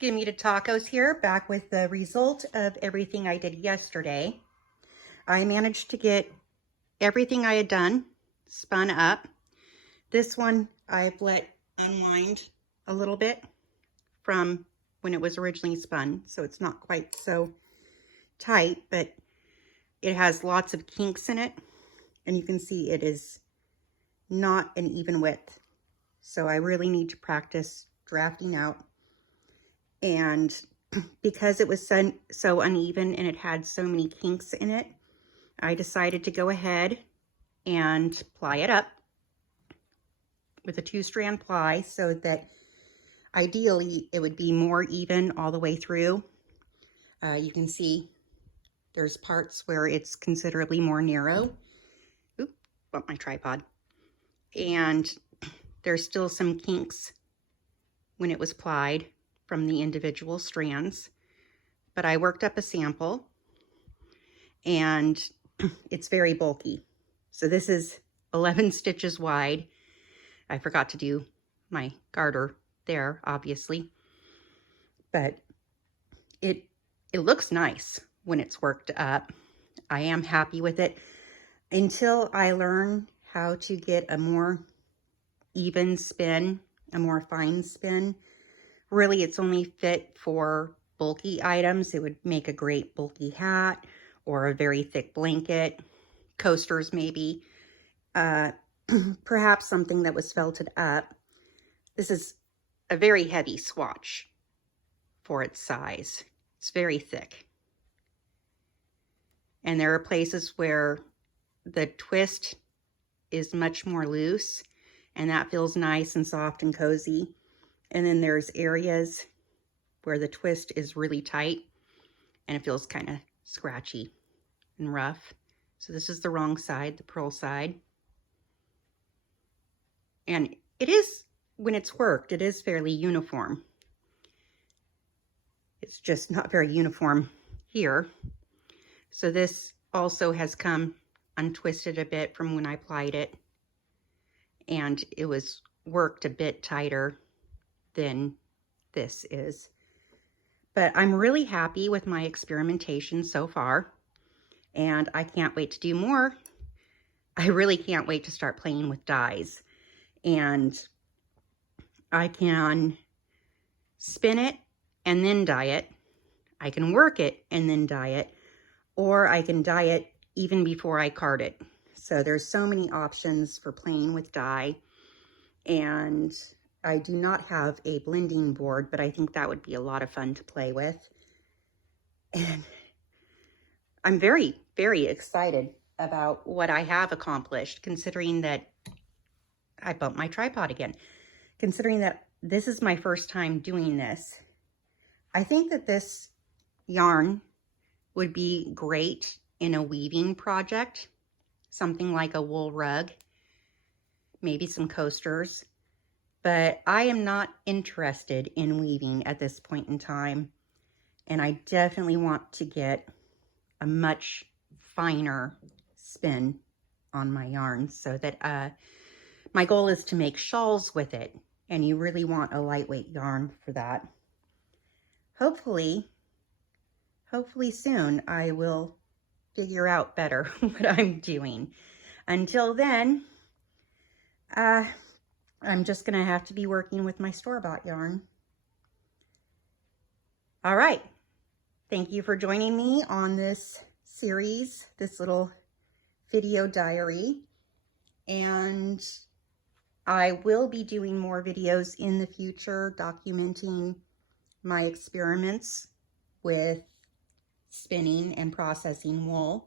Gimme to Tacos here, back with the result of everything I did yesterday. I managed to get everything I had done spun up. This one I've let unwind a little bit from when it was originally spun, so it's not quite so tight, but it has lots of kinks in it, and you can see it is not an even width. So I really need to practice drafting out. And because it was so uneven and it had so many kinks in it, I decided to go ahead and ply it up with a 2-strand ply so that ideally it would be more even all the way through. You can see there's parts where it's considerably more narrow. Oop, bumped my tripod. And there's still some kinks when it was plied from the individual strands, but I worked up a sample and it's very bulky. So this is 11 stitches wide. I forgot to do my garter there, obviously, but it looks nice when it's worked up. I am happy with it until I learn how to get a more even spin, a more fine spin. Really, it's only fit for bulky items. It would make a great bulky hat or a very thick blanket, coasters maybe, perhaps something that was felted up. This is a very heavy swatch for its size. It's very thick. And there are places where the twist is much more loose, and that feels nice and soft and cozy. And then there's areas where the twist is really tight and it feels kind of scratchy and rough. So this is the wrong side, the purl side. And it is, when it's worked, it is fairly uniform. It's just not very uniform here. So this also has come untwisted a bit from when I plied it, and it was worked a bit tighter than this is. But I'm really happy with my experimentation so far, and I can't wait to do more. I really can't wait to start playing with dies. And I can spin it and then dye it. I can work it and then dye it, or I can dye it even before I card it. So there's so many options for playing with dye. And I do not have a blending board, but I think that would be a lot of fun to play with. And I'm very, very excited about what I have accomplished, considering that I bumped my tripod again. Considering that this is my first time doing this, I think that this yarn would be great in a weaving project, something like a wool rug, maybe some coasters. But I am not interested in weaving at this point in time. And I definitely want to get a much finer spin on my yarn so that my goal is to make shawls with it. And you really want a lightweight yarn for that. Hopefully soon I will figure out better what I'm doing. Until then, I'm just going to have to be working with my store-bought yarn. All right. Thank you for joining me on this series, this little video diary. And I will be doing more videos in the future documenting my experiments with spinning and processing wool.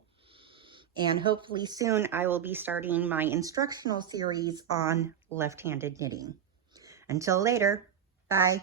And hopefully soon I will be starting my instructional series on left-handed knitting. Until later, bye.